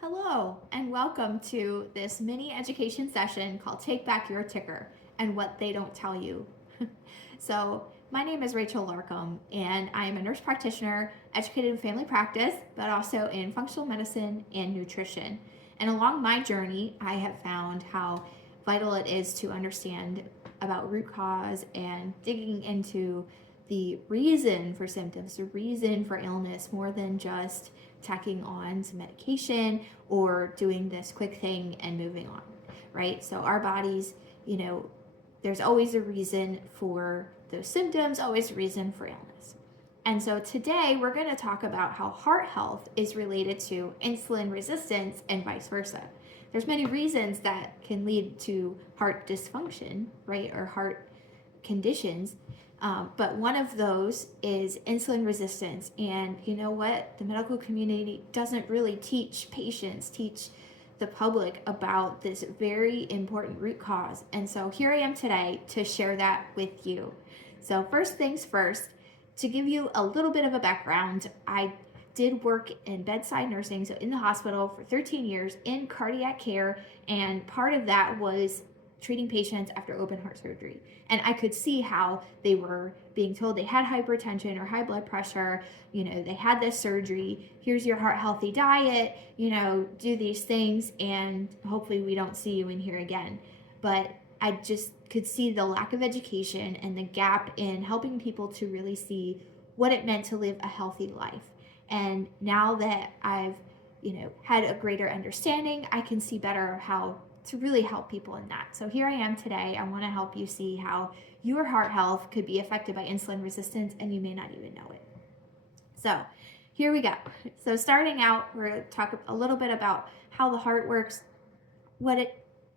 Hello, and welcome to this mini education session called Take Back Your Ticker and What They Don't Tell You. My name is Rachel Larcom, and I am a nurse practitioner educated in family practice, but also in functional medicine and nutrition. And along my journey, I have found how vital it is to understand about root cause and digging into the reason for symptoms, the reason for illness, more than just tacking on some medication or doing this quick thing and moving on, right? So our bodies, there's always a reason for those symptoms, always a reason for illness. And so today we're going to talk about how heart health is related to insulin resistance and vice versa. There's many reasons that can lead to heart dysfunction, right, or heart conditions. But one of those is insulin resistance. And you know what? The medical community doesn't really teach the public about this very important root cause. And so here I am today to share that with you. So first things first, to give you a little bit of a background, I did work in bedside nursing, so in the hospital for 13 years in cardiac care. And part of that was treating patients after open heart surgery. And I could see how they were being told they had hypertension or high blood pressure, they had this surgery, here's your heart healthy diet, do these things, and hopefully we don't see you in here again. But I just could see the lack of education and the gap in helping people to really see what it meant to live a healthy life. And now that I've, had a greater understanding, I can see better how to really help people in that. So here I am today. I want to help you see how your heart health could be affected by insulin resistance and you may not even know it. So here we go. So starting out, we're going to talk a little bit about how the heart works,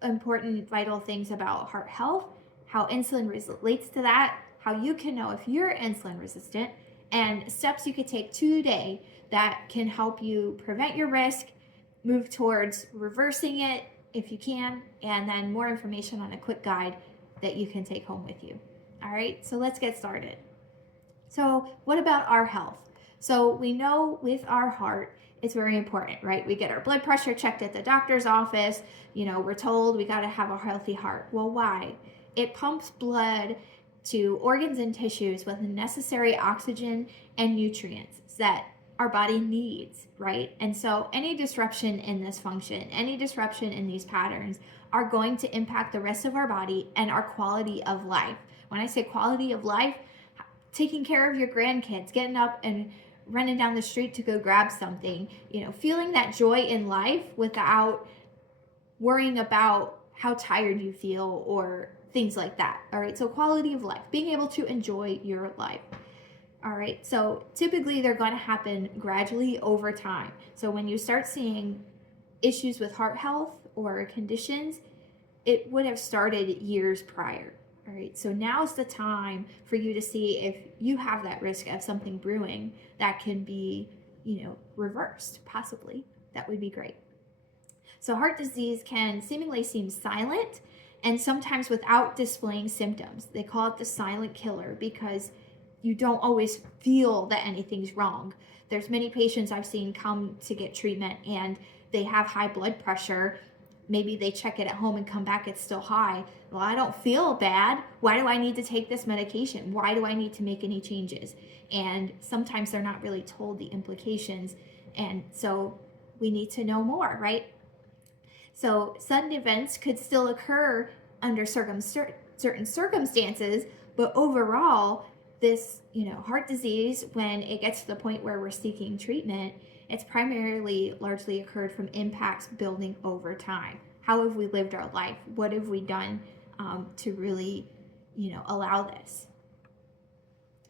important vital things about heart health, how insulin relates to that, how you can know if you're insulin resistant, and steps you could take today that can help you prevent your risk, move towards reversing it if you can, and then more information on a quick guide that you can take home with you. All right, so let's get started. So what about our health? So we know with our heart, it's very important, right? We get our blood pressure checked at the doctor's office. We're told we got to have a healthy heart. Well, why? It pumps blood to organs and tissues with the necessary oxygen and nutrients that our body needs, right? And so any disruption in this function, any disruption in these patterns are going to impact the rest of our body and our quality of life. When I say quality of life, taking care of your grandkids, getting up and running down the street to go grab something, feeling that joy in life without worrying about how tired you feel or things like that. All right, so quality of life, being able to enjoy your life. All right, so typically they're going to happen gradually over time. So when you start seeing issues with heart health or conditions, it would have started years prior. All right, so now's the time for you to see if you have that risk of something brewing that can be, reversed, possibly. That would be great. So heart disease can seemingly seem silent and sometimes without displaying symptoms. They call it the silent killer because you don't always feel that anything's wrong. There's many patients I've seen come to get treatment and they have high blood pressure. Maybe they check it at home and come back, it's still high. Well, I don't feel bad. Why do I need to take this medication? Why do I need to make any changes? And sometimes they're not really told the implications. And so we need to know more, right? So sudden events could still occur under certain circumstances, but overall, this, heart disease, when it gets to the point where we're seeking treatment, it's primarily largely occurred from impacts building over time. How have we lived our life? What have we done to really, allow this?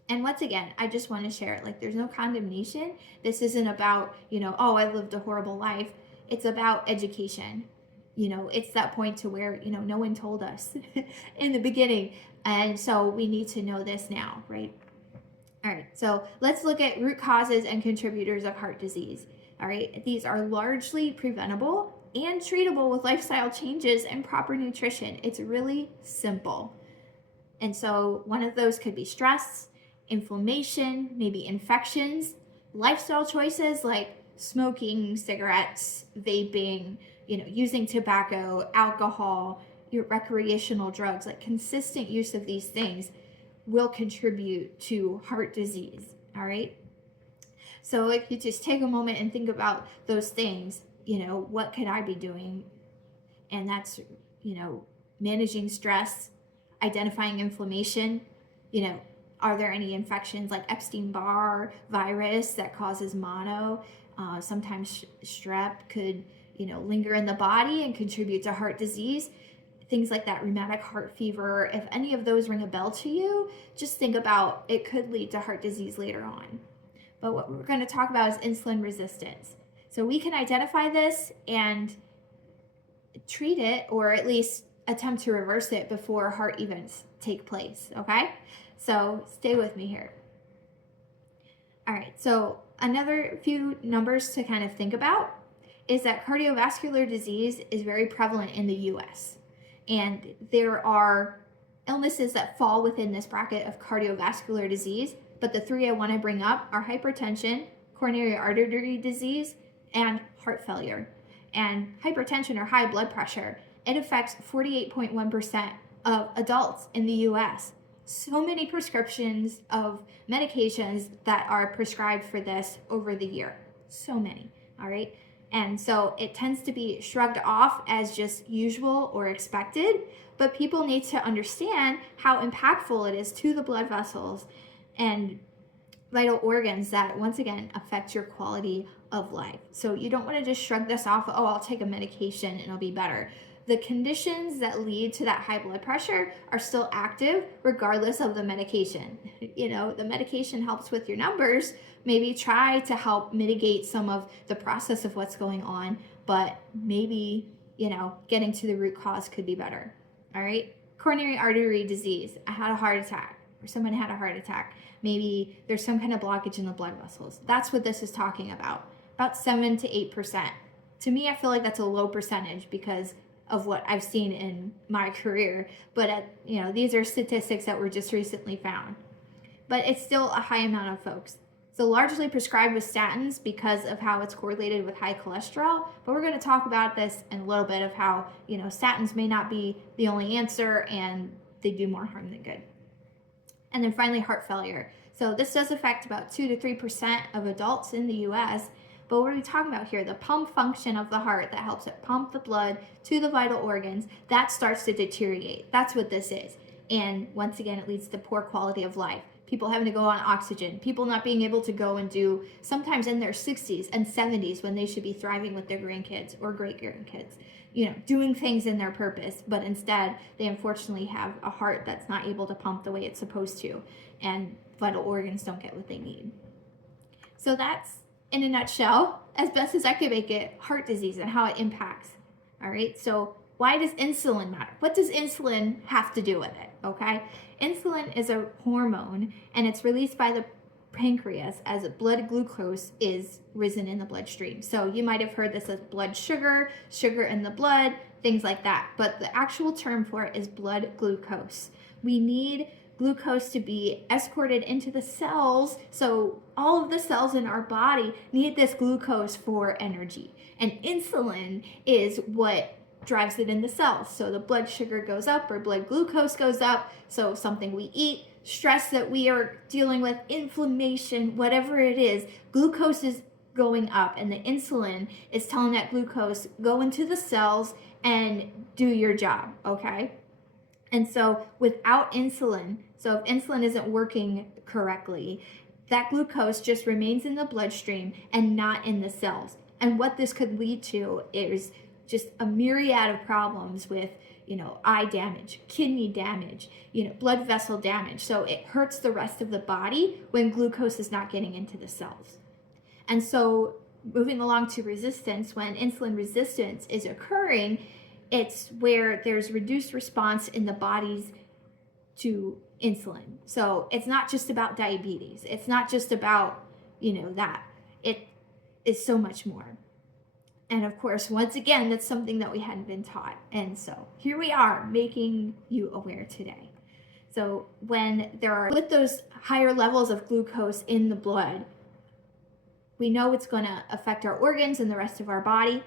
And once again, I just want to share it. There's no condemnation. This isn't about, oh, I lived a horrible life. It's about education. It's that point to where, no one told us in the beginning. And so we need to know this now, right? All right, so let's look at root causes and contributors of heart disease. All right, these are largely preventable and treatable with lifestyle changes and proper nutrition. It's really simple. And so one of those could be stress, inflammation, maybe infections, lifestyle choices like smoking cigarettes, vaping, using tobacco, alcohol, your recreational drugs, like consistent use of these things will contribute to heart disease. All right. So if you just take a moment and think about those things, what could I be doing? And that's, managing stress, identifying inflammation, are there any infections like Epstein-Barr virus that causes mono? Sometimes strep could, linger in the body and contribute to heart disease. Things like that, rheumatic heart fever. If any of those ring a bell to you, just think about it could lead to heart disease later on. But what we're going to talk about is insulin resistance. So we can identify this and treat it, or at least attempt to reverse it before heart events take place, okay? So stay with me here. All right, so another few numbers to kind of think about is that cardiovascular disease is very prevalent in the US. And there are illnesses that fall within this bracket of cardiovascular disease, but the three I want to bring up are hypertension, coronary artery disease, and heart failure. And hypertension, or high blood pressure, it affects 48.1% of adults in the US. So many prescriptions of medications that are prescribed for this over the year. So many, all right? And so it tends to be shrugged off as just usual or expected, but people need to understand how impactful it is to the blood vessels and vital organs that, once again, affect your quality of life. So you don't want to just shrug this off, oh, I'll take a medication and it'll be better. The conditions that lead to that high blood pressure are still active regardless of the medication. The medication helps with your numbers, maybe try to help mitigate some of the process of what's going on, but maybe, getting to the root cause could be better. All right. Coronary artery disease. I had a heart attack, or someone had a heart attack. Maybe there's some kind of blockage in the blood vessels. That's what this is talking about 7 to 8%. To me, I feel like that's a low percentage because of what I've seen in my career. But, these are statistics that were just recently found. But it's still a high amount of folks. So largely prescribed with statins because of how it's correlated with high cholesterol. But we're going to talk about this in a little bit of how, statins may not be the only answer and they do more harm than good. And then finally, heart failure. So this does affect about 2 to 3% of adults in the US. But what are we talking about here? The pump function of the heart that helps it pump the blood to the vital organs, that starts to deteriorate. That's what this is. And once again, it leads to poor quality of life. People having to go on oxygen, people not being able to go and do, sometimes in their 60s and 70s when they should be thriving with their grandkids or great-grandkids, doing things in their purpose, but instead they unfortunately have a heart that's not able to pump the way it's supposed to, and vital organs don't get what they need. So that's, in a nutshell, as best as I could make it, heart disease and how it impacts. All right, so why does insulin matter? What does insulin have to do with it, okay? Insulin is a hormone, and it's released by the pancreas as blood glucose is risen in the bloodstream. So you might have heard this as blood sugar, sugar in the blood, things like that. But the actual term for it is blood glucose. We need glucose to be escorted into the cells. So all of the cells in our body need this glucose for energy. And insulin is what drives it in the cells. So the blood sugar goes up or blood glucose goes up. So something we eat, stress that we are dealing with, inflammation, whatever it is, glucose is going up, and the insulin is telling that glucose, go into the cells and do your job, okay? And so without insulin, so if insulin isn't working correctly, that glucose just remains in the bloodstream and not in the cells. And what this could lead to is just a myriad of problems with, eye damage, kidney damage, blood vessel damage. So it hurts the rest of the body when glucose is not getting into the cells. And so moving along to resistance, when insulin resistance is occurring, it's where there's reduced response in the bodies to insulin. So it's not just about diabetes. It's not just about, that. It is so much more. And of course, once again, that's something that we hadn't been taught. And so here we are making you aware today. So when there are, with those higher levels of glucose in the blood, we know it's going to affect our organs and the rest of our body.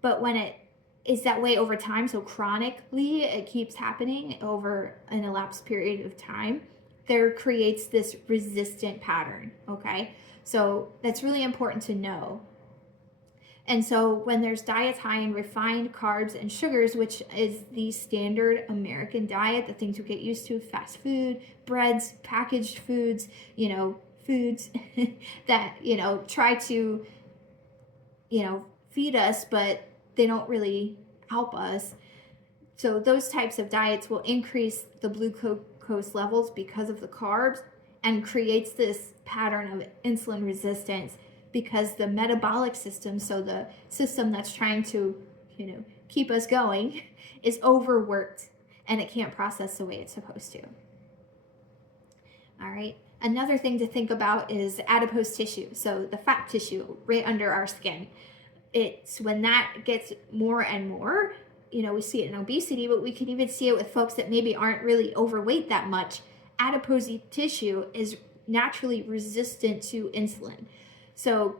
But when it is that way over time, so chronically it keeps happening over an elapsed period of time, there creates this resistant pattern, okay? So that's really important to know. And so when there's diets high in refined carbs and sugars, which is the standard American diet, the things we get used to, fast food, breads, packaged foods, foods that, try to, feed us, but they don't really help us. So those types of diets will increase the glucose levels because of the carbs and creates this pattern of insulin resistance because the metabolic system, so the system that's trying to, keep us going, is overworked and it can't process the way it's supposed to. All right. Another thing to think about is adipose tissue, so the fat tissue right under our skin. It's when that gets more and more, we see it in obesity, but we can even see it with folks that maybe aren't really overweight that much. Adipose tissue is naturally resistant to insulin. So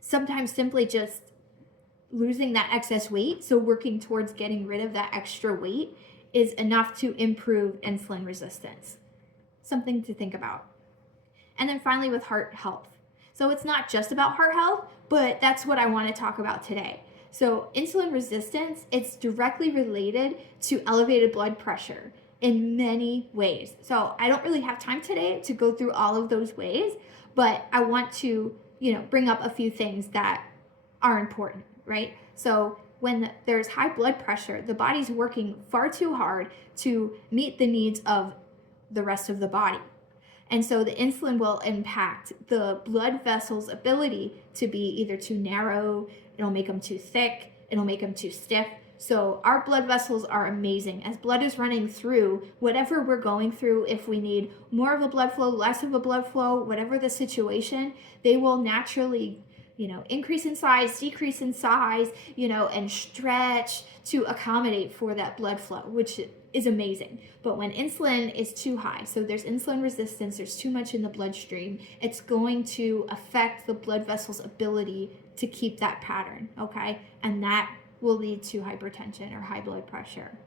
sometimes simply just losing that excess weight, so working towards getting rid of that extra weight, is enough to improve insulin resistance. Something to think about. And then finally with heart health. So it's not just about heart health, but that's what I want to talk about today. So insulin resistance, it's directly related to elevated blood pressure in many ways. So I don't really have time today to go through all of those ways, but I want to, bring up a few things that are important, right? So when there's high blood pressure, the body's working far too hard to meet the needs of the rest of the body. And so the insulin will impact the blood vessel's ability to be either too narrow, it'll make them too thick, it'll make them too stiff. So our blood vessels are amazing. As blood is running through whatever we're going through, if we need more of a blood flow, less of a blood flow, whatever the situation, they will naturally, increase in size, decrease in size, and stretch to accommodate for that blood flow, which is amazing. But when insulin is too high, so there's insulin resistance, there's too much in the bloodstream, it's going to affect the blood vessel's ability to keep that pattern, okay? And that will lead to hypertension or high blood pressure.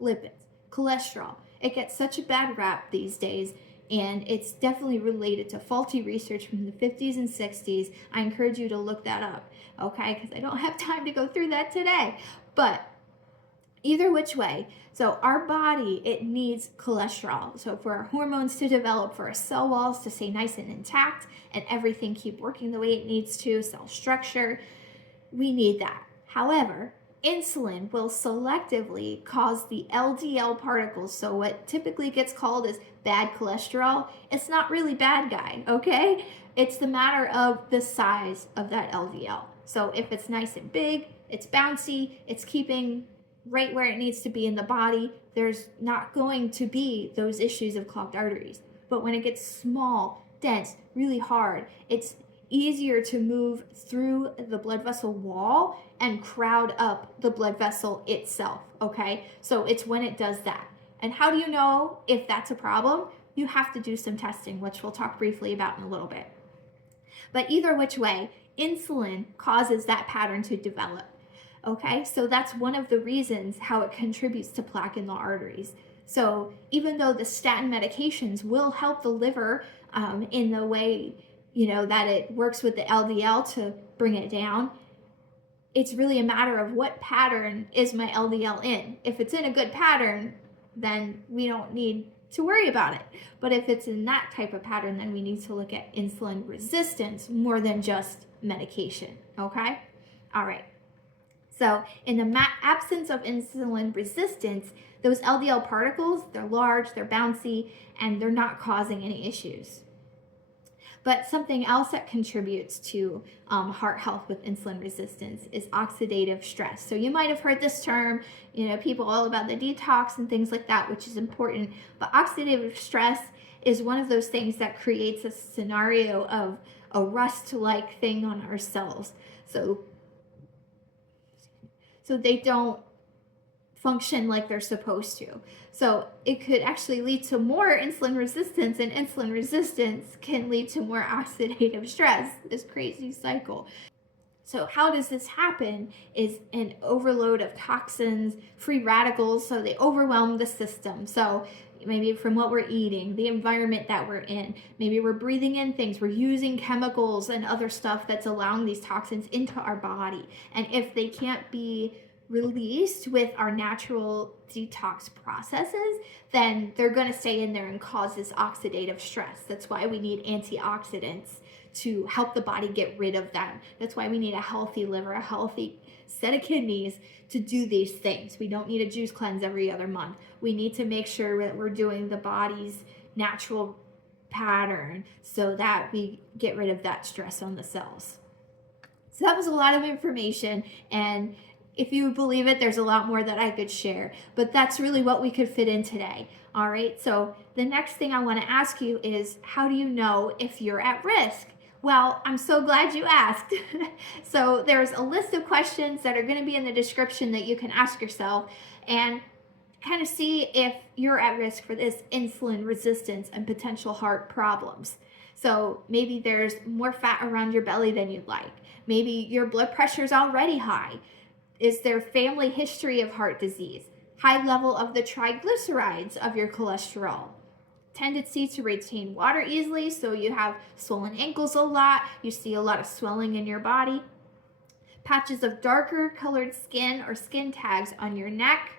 Lipids, cholesterol. It gets such a bad rap these days, and it's definitely related to faulty research from the 50s and 60s. I encourage you to look that up, okay? Because I don't have time to go through that today. But either which way, so our body, it needs cholesterol. So for our hormones to develop, for our cell walls to stay nice and intact, and everything keep working the way it needs to, cell structure, we need that. However, insulin will selectively cause the LDL particles, so what typically gets called as bad cholesterol, it's not really bad guy, okay? It's the matter of the size of that LDL. So if it's nice and big, it's bouncy, it's keeping right where it needs to be in the body, there's not going to be those issues of clogged arteries. But when it gets small, dense, really hard, it's easier to move through the blood vessel wall and crowd up the blood vessel itself, okay? So it's when it does that. And how do you know if that's a problem? You have to do some testing, which we'll talk briefly about in a little bit. But either which way, insulin causes that pattern to develop, okay? So that's one of the reasons how it contributes to plaque in the arteries. So even though the statin medications will help the liver in the way that it works with the LDL to bring it down, it's really a matter of what pattern is my LDL in. If it's in a good pattern, then we don't need to worry about it. But if it's in that type of pattern, then we need to look at insulin resistance more than just medication, okay? All right. So in the absence of insulin resistance, those LDL particles, they're large, they're bouncy, and they're not causing any issues. But something else that contributes to heart health with insulin resistance is oxidative stress. So you might have heard this term, people all about the detox and things like that, which is important. But oxidative stress is one of those things that creates a scenario of a rust-like thing on our cells. So they don't function like they're supposed to. So it could actually lead to more insulin resistance, and insulin resistance can lead to more oxidative stress, this crazy cycle. So how does this happen is an overload of toxins, free radicals, so they overwhelm the system. So maybe from what we're eating, the environment that we're in, maybe we're breathing in things, we're using chemicals and other stuff that's allowing these toxins into our body. And if they can't be released with our natural detox processes, then they're going to stay in there and cause this oxidative stress. That's why we need antioxidants to help the body get rid of them. That's why we need a healthy liver, a healthy set of kidneys to do these things. We don't need a juice cleanse every other month. We need to make sure that we're doing the body's natural pattern so that we get rid of that stress on the cells. So that was a lot of information, and if you believe it, there's a lot more that I could share, but that's really what we could fit in today. All right, so the next thing I want to ask you is, how do you know if you're at risk? Well, I'm so glad you asked. So there's a list of questions that are going to be in the description that you can ask yourself and kind of see if you're at risk for this insulin resistance and potential heart problems. So maybe there's more fat around your belly than you'd like. Maybe your blood pressure is already high. Is there family history of heart disease? High level of the triglycerides of your cholesterol? Tendency to retain water easily, so you have swollen ankles a lot, you see a lot of swelling in your body, patches of darker colored skin or skin tags on your neck,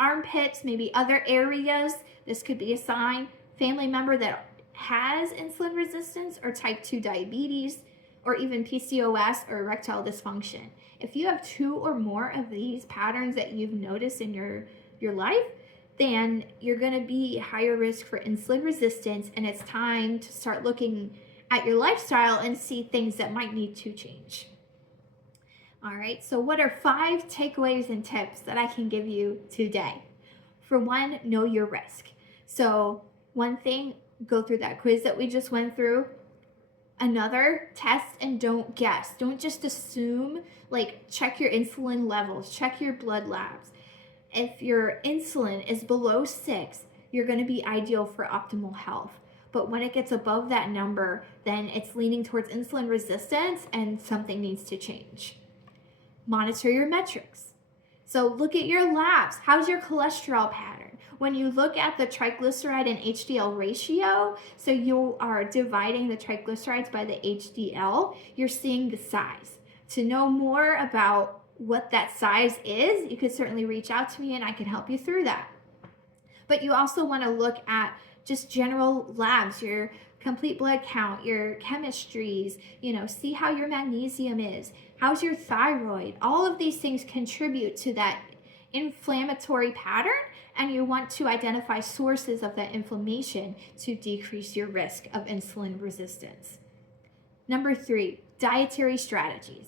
armpits, maybe other areas. This could be a sign. Family member that has insulin resistance or type 2 diabetes, or even PCOS or erectile dysfunction. If you have 2 or more of these patterns that you've noticed in your life, then you're going to be higher risk for insulin resistance, and it's time to start looking at your lifestyle and see things that might need to change. All right, so what are 5 takeaways and tips that I can give you today? For one, know your risk. So one thing, go through that quiz that we just went through. Another, test and don't guess. Don't just assume, like check your insulin levels, check your blood labs. If your insulin is below 6, you're going to be ideal for optimal health. But when it gets above that number, then it's leaning towards insulin resistance and something needs to change. Monitor your metrics. So look at your labs. How's your cholesterol pattern? When you look at the triglyceride and HDL ratio, so you are dividing the triglycerides by the HDL, you're seeing the size. To know more about what that size is, you could certainly reach out to me and I can help you through that. But you also want to look at just general labs, your complete blood count, your chemistries, see how your magnesium is, how's your thyroid. All of these things contribute to that inflammatory pattern, and you want to identify sources of that inflammation to decrease your risk of insulin resistance. Number 3, dietary strategies.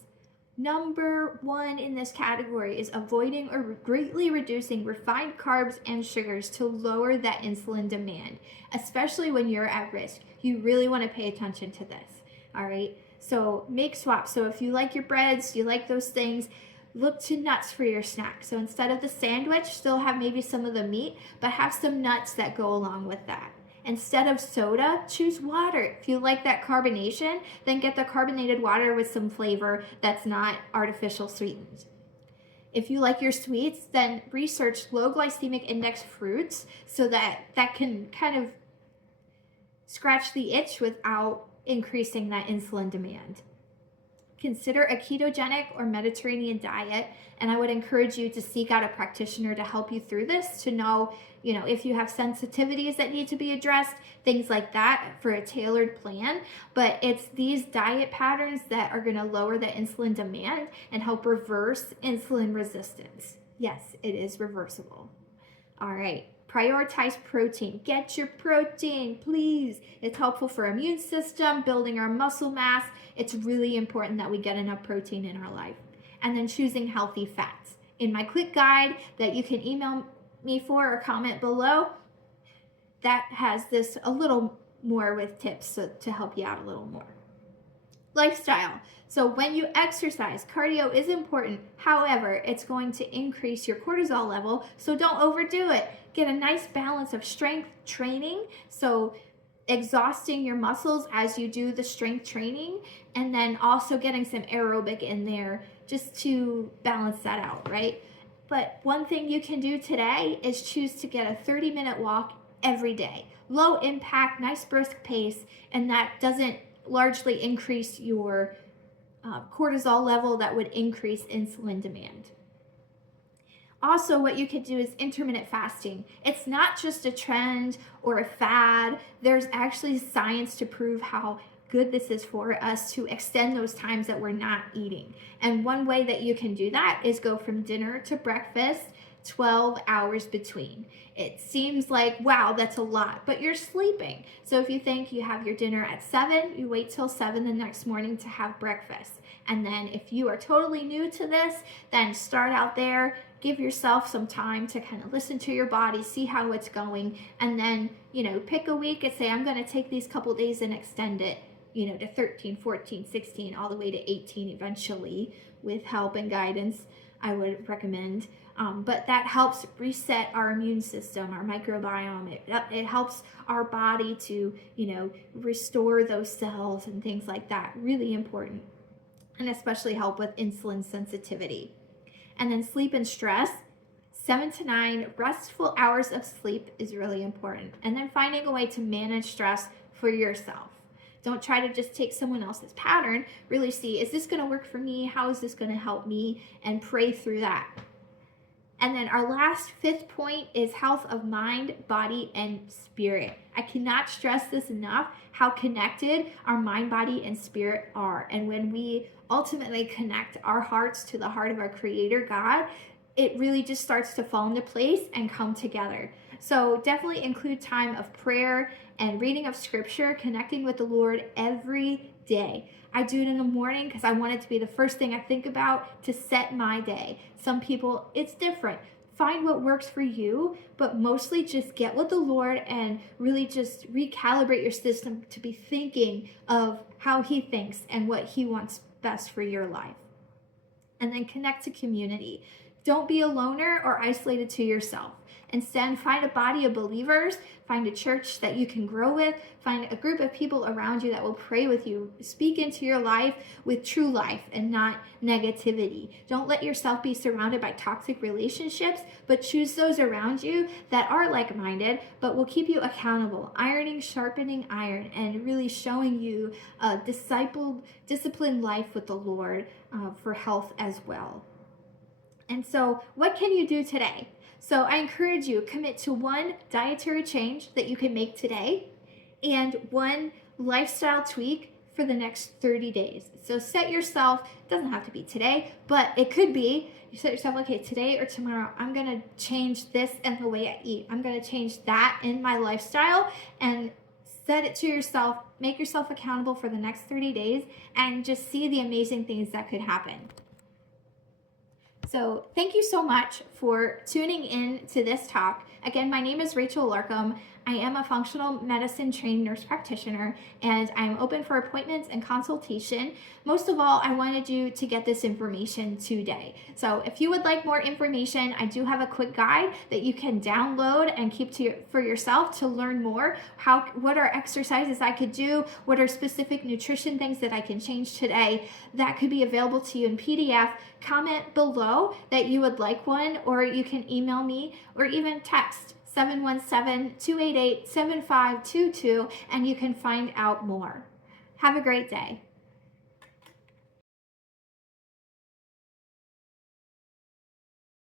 Number 1 in this category is avoiding or greatly reducing refined carbs and sugars to lower that insulin demand, especially when you're at risk. You really want to pay attention to this, all right? So make swaps. So if you like your breads, you like those things, look to nuts for your snack. So instead of the sandwich, still have maybe some of the meat, but have some nuts that go along with that. Instead of soda, choose water. If you like that carbonation, then get the carbonated water with some flavor that's not artificial sweetened. If you like your sweets, then research low glycemic index fruits so that can kind of scratch the itch without increasing that insulin demand. Consider a ketogenic or Mediterranean diet, and I would encourage you to seek out a practitioner to help you through this, to know, if you have sensitivities that need to be addressed, things like that, for a tailored plan. But it's these diet patterns that are going to lower the insulin demand and help reverse insulin resistance. Yes, it is reversible. All right. Prioritize protein. Get your protein, please. It's helpful for our immune system, building our muscle mass. It's really important that we get enough protein in our life. And then choosing healthy fats. In my quick guide that you can email me for or comment below, that has this a little more with tips to help you out a little more. Lifestyle. So when you exercise, cardio is important. However, it's going to increase your cortisol level, so don't overdo it. Get a nice balance of strength training, so exhausting your muscles as you do the strength training, and then also getting some aerobic in there just to balance that out, right? But one thing you can do today is choose to get a 30-minute walk every day. Low impact, nice brisk pace, and that doesn't largely increase your cortisol level that would increase insulin demand. Also, what you could do is intermittent fasting. It's not just a trend or a fad. There's actually science to prove how good this is for us to extend those times that we're not eating. And one way that you can do that is go from dinner to breakfast, 12 hours between. It seems like, wow, that's a lot, but you're sleeping. So if you think you have your dinner at 7, you wait till 7 the next morning to have breakfast. And then if you are totally new to this, then start out there, give yourself some time to kind of listen to your body, see how it's going, and then, pick a week and say, I'm going to take these couple days and extend it, to 13, 14, 16, all the way to 18 eventually with help and guidance, I would recommend. But that helps reset our immune system, our microbiome. It helps our body to, restore those cells and things like that. Really important. And especially help with insulin sensitivity. And then sleep and stress. 7 to 9 restful hours of sleep is really important. And then finding a way to manage stress for yourself. Don't try to just take someone else's pattern. Really see, is this going to work for me? How is this going to help me? And pray through that. And then our last 5th point is health of mind, body, and spirit. I cannot stress this enough, how connected our mind, body, and spirit are. And when we ultimately connect our hearts to the heart of our Creator, God, it really just starts to fall into place and come together. So definitely include time of prayer and reading of scripture, connecting with the Lord every day. I do it in the morning because I want it to be the first thing I think about to set my day. Some people, it's different. Find what works for you, but mostly just get with the Lord and really just recalibrate your system to be thinking of how He thinks and what He wants best for your life. And then connect to community. Don't be a loner or isolated to yourself. Instead, find a body of believers, find a church that you can grow with, find a group of people around you that will pray with you. Speak into your life with true life and not negativity. Don't let yourself be surrounded by toxic relationships, but choose those around you that are like-minded, but will keep you accountable, ironing, sharpening iron, and really showing you a disciplined life with the Lord for health as well. And so what can you do today? So I encourage you, commit to one dietary change that you can make today and one lifestyle tweak for the next 30 days. So set yourself, it doesn't have to be today, but it could be, you set yourself, okay, today or tomorrow, I'm going to change this and the way I eat. I'm going to change that in my lifestyle, and set it to yourself, make yourself accountable for the next 30 days, and just see the amazing things that could happen. So thank you so much for tuning in to this talk. Again, my name is Rachel Larcom. I am a functional medicine trained nurse practitioner, and I'm open for appointments and consultation. Most of all, I wanted you to get this information today. So if you would like more information, I do have a quick guide that you can download and keep for yourself to learn more. What are exercises I could do? What are specific nutrition things that I can change today? That could be available to you in PDF. Comment below that you would like one, or you can email me or even text 717-288-7522, and you can find out more. Have a great day.